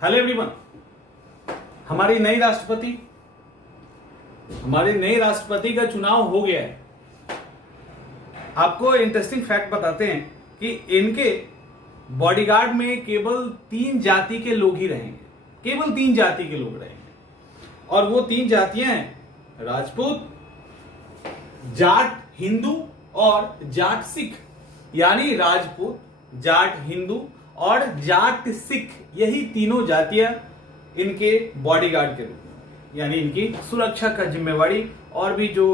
Hello everyone. हमारी नई राष्ट्रपति का चुनाव हो गया है। आपको इंटरेस्टिंग फैक्ट बताते हैं कि इनके बॉडीगार्ड में केवल 3 जाति के लोग ही रहेंगे। केवल 3 जाति के लोग रहेंगे और वो 3 जातियां हैं राजपूत, जाट हिंदू और जाट सिख। यानी राजपूत, जाट हिंदू और जाट सिख, यही तीनों जातियां इनके बॉडीगार्ड के रूप में, यानी इनकी सुरक्षा का जिम्मेवारी और भी जो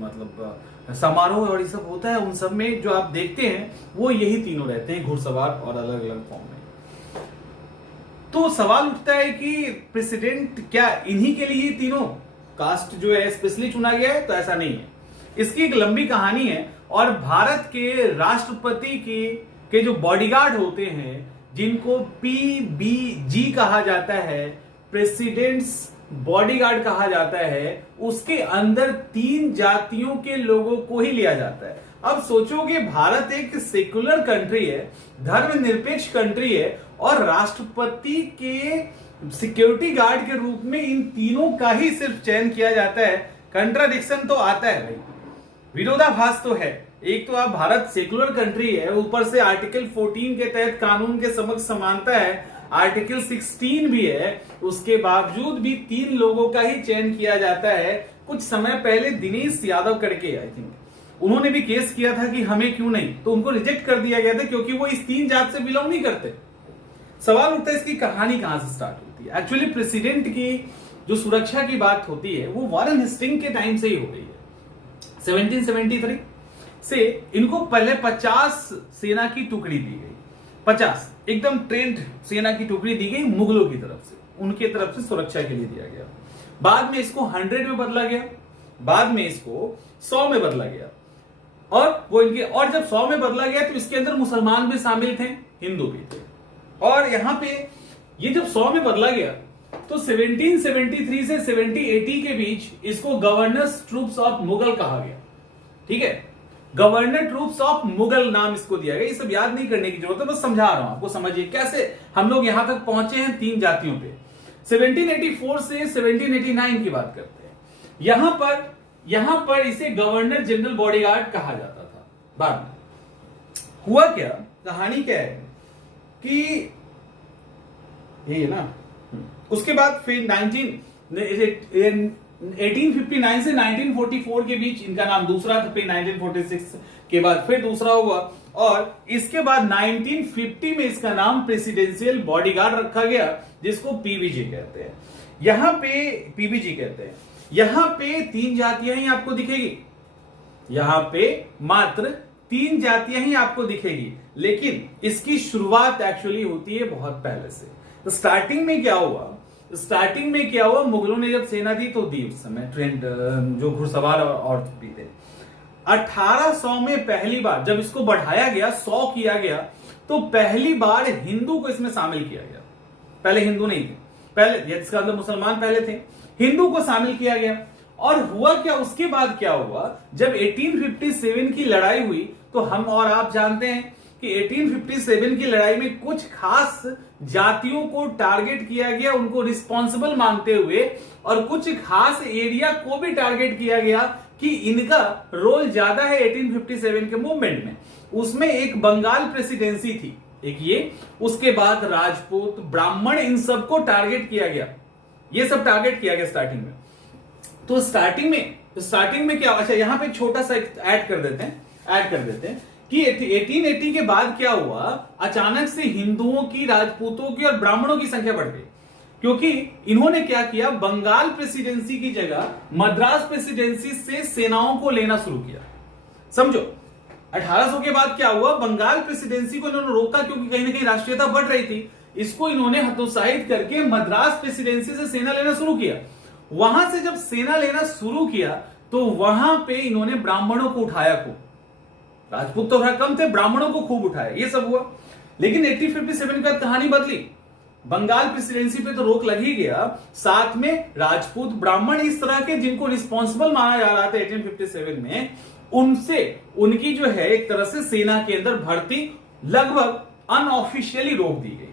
मतलब समारोह और ये सब होता है उन सब में जो आप देखते हैं वो यही तीनों रहते हैं, घुड़सवार और अलग अलग फॉर्म में। तो सवाल उठता है कि प्रेसिडेंट क्या इन्हीं के लिए ही तीनों कास्ट जो है स्पेशली चुना गया है? तो ऐसा नहीं है। इसकी एक लंबी कहानी है और भारत के राष्ट्रपति के जो बॉडीगार्ड होते हैं जिनको पीबीजी कहा जाता है, प्रेसिडेंट्स बॉडीगार्ड कहा जाता है, उसके अंदर 3 जातियों के लोगों को ही लिया जाता है। अब सोचोगे भारत एक सेकुलर कंट्री है, धर्मनिरपेक्ष कंट्री है और राष्ट्रपति के सिक्योरिटी गार्ड के रूप में इन तीनों का ही सिर्फ चयन किया जाता है। कंट्राडिक्शन तो आता है भाई, विरोधाभास तो है। एक तो आप भारत सेकुलर कंट्री है, ऊपर से आर्टिकल 14 के तहत कानून के समक्ष समानता है, आर्टिकल 16 भी है, उसके बावजूद भी 3 लोगों का ही चयन किया जाता है। कुछ समय पहले दिनेश यादव करके आई थिंक उन्होंने भी केस किया था कि हमें क्यों नहीं, तो उनको रिजेक्ट कर दिया गया था क्योंकि वो इस 3 जात से बिलोंग नहीं करते। सवाल उठता है इसकी कहानी कहां से स्टार्ट होती है। एक्चुअली प्रेसिडेंट की जो सुरक्षा की बात होती है वो वॉरेन हेस्टिंग के टाइम से ही हो गई है। 1773 से इनको पहले 50 सेना की टुकड़ी दी गई, 50 एकदम ट्रेंड सेना की टुकड़ी दी गई मुगलों की तरफ से, उनके तरफ से सुरक्षा के लिए दिया गया। बाद में इसको 100 में बदला गया, बाद में इसको 100 में बदला गया और जब 100 में बदला गया तो इसके अंदर मुसलमान भी शामिल थे, हिंदू भी थे। और यहां पे ये जब 100 में बदला गया तो 1773 से 1780 के बीच इसको गवर्नर्स ट्रूप्स ऑफ मुगल कहा गया। ठीक है, गवर्नर ट्रूप्स ऑफ मुगल नाम इसको दिया गया। ये सब याद नहीं करने की जरूरत है, बस समझा रहा हूं आपको, समझिए कैसे हम लोग यहां तक पहुंचे हैं 3 जातियों पे। 1784 से 1789 की बात करते हैं। यहां पर इसे गवर्नर जनरल बॉडीगार्ड कहा जाता था। बाद में हुआ क्या, कहानी क्या है कि ये ना, उसके बाद फिर 1859 से 1944 के बीच इनका नाम दूसरा था, फिर 1946 के बाद फिर दूसरा हुआ और इसके बाद 1950 में इसका नाम प्रेसिडेंशियल बॉडीगार्ड रखा गया, जिसको पीबीजी कहते हैं। यहां पे पीबीजी कहते हैं। यहां पे 3 जातियां ही आपको दिखेगी, यहां पे मात्र 3 जातियां ही आपको दिखेगी, लेकिन इसकी शुरुआत एक्चुअली होती है बहुत पहले से। तो स्टार्टिंग में क्या हुआ, मुगलों ने जब सेना दी तो दी उस समय ट्रेंड जो घुड़सवार और भी थे। 1800 में पहली बार जब इसको बढ़ाया गया, 100 किया गया, तो पहली बार हिंदू को इसमें शामिल किया गया। पहले हिंदू नहीं थे, पहले इसके अंदर मुसलमान पहले थे, हिंदू को शामिल किया गया। और हुआ क्या, उसके बाद क्या हुआ, जब 1857 की लड़ाई हुई तो हम और आप जानते हैं कि 1857 की लड़ाई में कुछ खास जातियों को टारगेट किया गया, उनको रिस्पॉन्सिबल मानते हुए, और कुछ खास एरिया को भी टारगेट किया गया कि इनका रोल ज्यादा है 1857 के मूवमेंट में। उसमें एक बंगाल प्रेसिडेंसी थी, एक ये, उसके बाद राजपूत, ब्राह्मण, इन सबको टारगेट किया गया, ये सब टारगेट किया गया स्टार्टिंग में। तो स्टार्टिंग में क्या, अच्छा यहां पे छोटा सा ऐड कर देते हैं कि 1880 के बाद क्या हुआ, अचानक से हिंदुओं की, राजपूतों की और ब्राह्मणों की संख्या बढ़ गई, क्योंकि इन्होंने क्या किया, बंगाल प्रेसिडेंसी की जगह मद्रास प्रेसिडेंसी से सेनाओं को लेना शुरू किया। समझो 1800 के बाद क्या हुआ, बंगाल प्रेसिडेंसी को इन्होंने रोका क्योंकि कहीं ना कहीं राष्ट्रीयता बढ़ रही थी, इसको इन्होंने हतोत्साहित करके मद्रास प्रेसिडेंसी से सेना लेना शुरू किया। वहां से जब सेना लेना शुरू किया तो वहां पे इन्होंने ब्राह्मणों को उठाया खूब, राजपूत तो थोड़ा कम थे, ब्राह्मणों को खूब उठाया, ये सब हुआ। लेकिन 1857 का कहानी बदली, बंगाल प्रेसिडेंसी पे तो रोक लग ही गया, साथ में राजपूत, ब्राह्मण, इस तरह के जिनको रिस्पॉन्सिबल माना जा रहा था 1857 में, उनसे उनकी जो है एक तरह से सेना के अंदर भर्ती लगभग अनऑफिशियली रोक दी गई।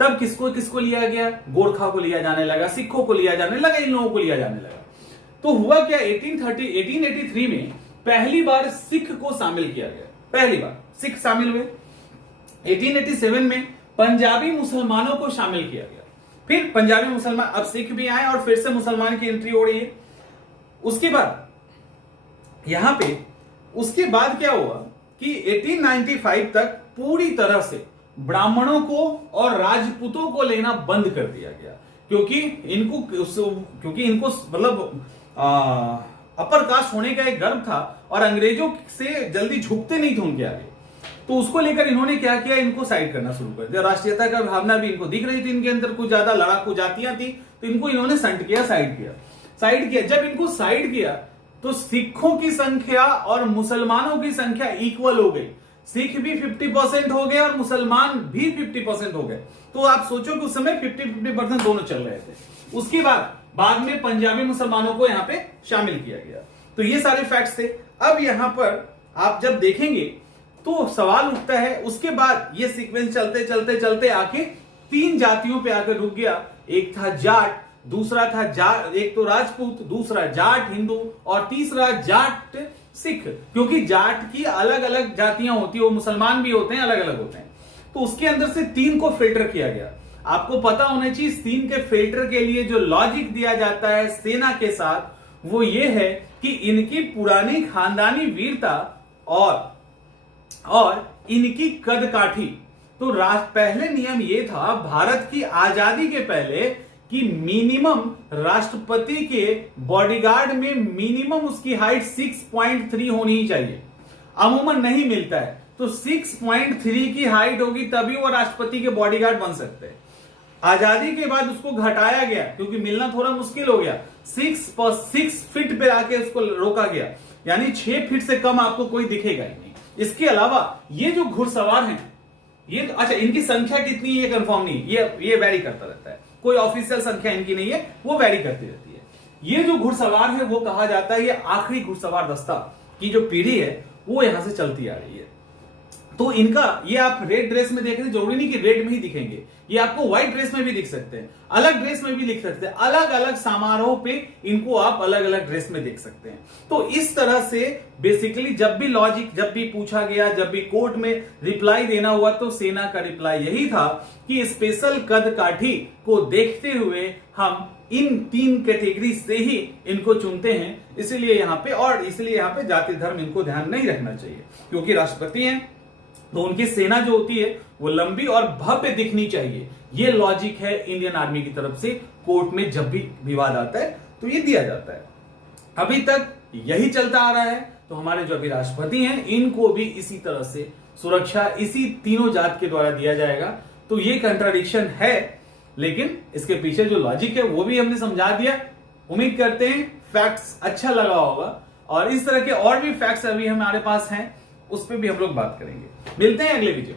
तब किसको किसको लिया गया? गोरखा को लिया जाने लगा, सिखों को लिया जाने लगा, इन लोगों को लिया जाने लगा। तो हुआ क्या, 1883 में पहली बार सिख को शामिल किया गया, पहली बार सिख शामिल हुए। 1887 में पंजाबी मुसलमानों को शामिल किया गया, फिर पंजाबी मुसलमान, अब सिख भी आए और फिर से मुसलमान की एंट्री हो रही है। उसके बाद यहां पे उसके बाद क्या हुआ कि 1895 तक पूरी तरह से ब्राह्मणों को और राजपूतों को लेना बंद कर दिया गया, क्योंकि इनको मतलब अपर कास्ट होने का एक गर्व था और अंग्रेजों से जल्दी झुकते नहीं थे उनके आगे। तो उसको लेकर इन्होंने क्या किया, इनको साइड करना शुरू कर दिया। राष्ट्रीयता का भावना भी इनको दिख रही थी, इनके अंदर कुछ ज्यादा लड़ाकू जातियां थी, तो इनको इन्होंने संट किया, साइड किया। जब इनको साइड किया तो सिखों की संख्या और मुसलमानों की संख्या इक्वल हो गई। सिख भी 50% हो गए और मुसलमान भी 50% हो गए। तो आप सोचो कि उस समय 50-50% दोनों चल रहे थे। उसके बाद में पंजाबी मुसलमानों को यहां पे शामिल किया गया। तो ये सारे फैक्ट्स थे। अब यहां पर आप जब देखेंगे तो सवाल उठता है, उसके बाद ये सीक्वेंस चलते चलते चलते आके 3 जातियों पे आकर रुक गया। एक था जाट, दूसरा था एक तो राजपूत, दूसरा जाट हिंदू और तीसरा जाट सिख। क्योंकि जाट की अलग अलग जातियां होती है, वो मुसलमान भी होते हैं, अलग अलग होते हैं। तो उसके अंदर से 3 को फिल्टर किया गया। आपको पता होना चाहिए इस 3 के फिल्टर के लिए जो लॉजिक दिया जाता है सेना के साथ, वो ये है कि इनकी पुरानी खानदानी वीरता और इनकी कदकाठी। तो पहले नियम ये था भारत की आजादी के पहले कि मिनिमम राष्ट्रपति के बॉडीगार्ड में मिनिमम उसकी हाइट 6.3 होनी ही चाहिए। अमूमन नहीं मिलता है, तो 6.3 की हाइट होगी तभी वो राष्ट्रपति के बॉडीगार्ड बन सकते हैं। आजादी के बाद उसको घटाया गया क्योंकि मिलना थोड़ा मुश्किल हो गया। 6 फीट पे आके उसको रोका गया, यानी 6 फीट से कम आपको कोई दिखेगा ही नहीं। इसके अलावा ये जो घुड़सवार हैं, ये अच्छा इनकी संख्या कितनी है ये कंफर्म नहीं, ये वैरी करता रहता है, कोई ऑफिशियल संख्या इनकी नहीं है, वो वैरी करती रहती है। ये जो घुड़सवार है वो कहा जाता है ये आखिरी घुड़सवार दस्ता की जो पीढ़ी है वो यहां से चलती आ रही है। तो इनका ये आप रेड ड्रेस में देख रहे हैं, जरूरी नहीं कि रेड में ही दिखेंगे, ये आपको व्हाइट ड्रेस में भी दिख सकते हैं, अलग ड्रेस में भी दिख सकते हैं, अलग अलग समारोह पे इनको आप अलग अलग ड्रेस में देख सकते हैं। तो इस तरह से बेसिकली जब भी पूछा गया, जब भी कोर्ट में रिप्लाई देना हुआ, तो सेना का रिप्लाई यही था कि स्पेशल कद काठी को देखते हुए हम इन 3 कैटेगरी से ही इनको चुनते हैं। इसलिए यहां पे जाति धर्म इनको ध्यान नहीं रखना चाहिए, क्योंकि राष्ट्रपति हैं तो उनकी सेना जो होती है वो लंबी और भव्य दिखनी चाहिए। ये लॉजिक है इंडियन आर्मी की तरफ से। कोर्ट में जब भी विवाद आता है तो ये दिया जाता है, अभी तक यही चलता आ रहा है। तो हमारे जो अभी राष्ट्रपति हैं इनको भी इसी तरह से सुरक्षा इसी तीनों जात के द्वारा दिया जाएगा। तो ये कंट्राडिक्शन है, लेकिन इसके पीछे जो लॉजिक है वो भी हमने समझा दिया। उम्मीद करते हैं फैक्ट्स अच्छा लगा होगा, और इस तरह के और भी फैक्ट्स अभी हमारे पास हैं, उस पर भी हम लोग बात करेंगे। मिलते हैं अगले वीडियो।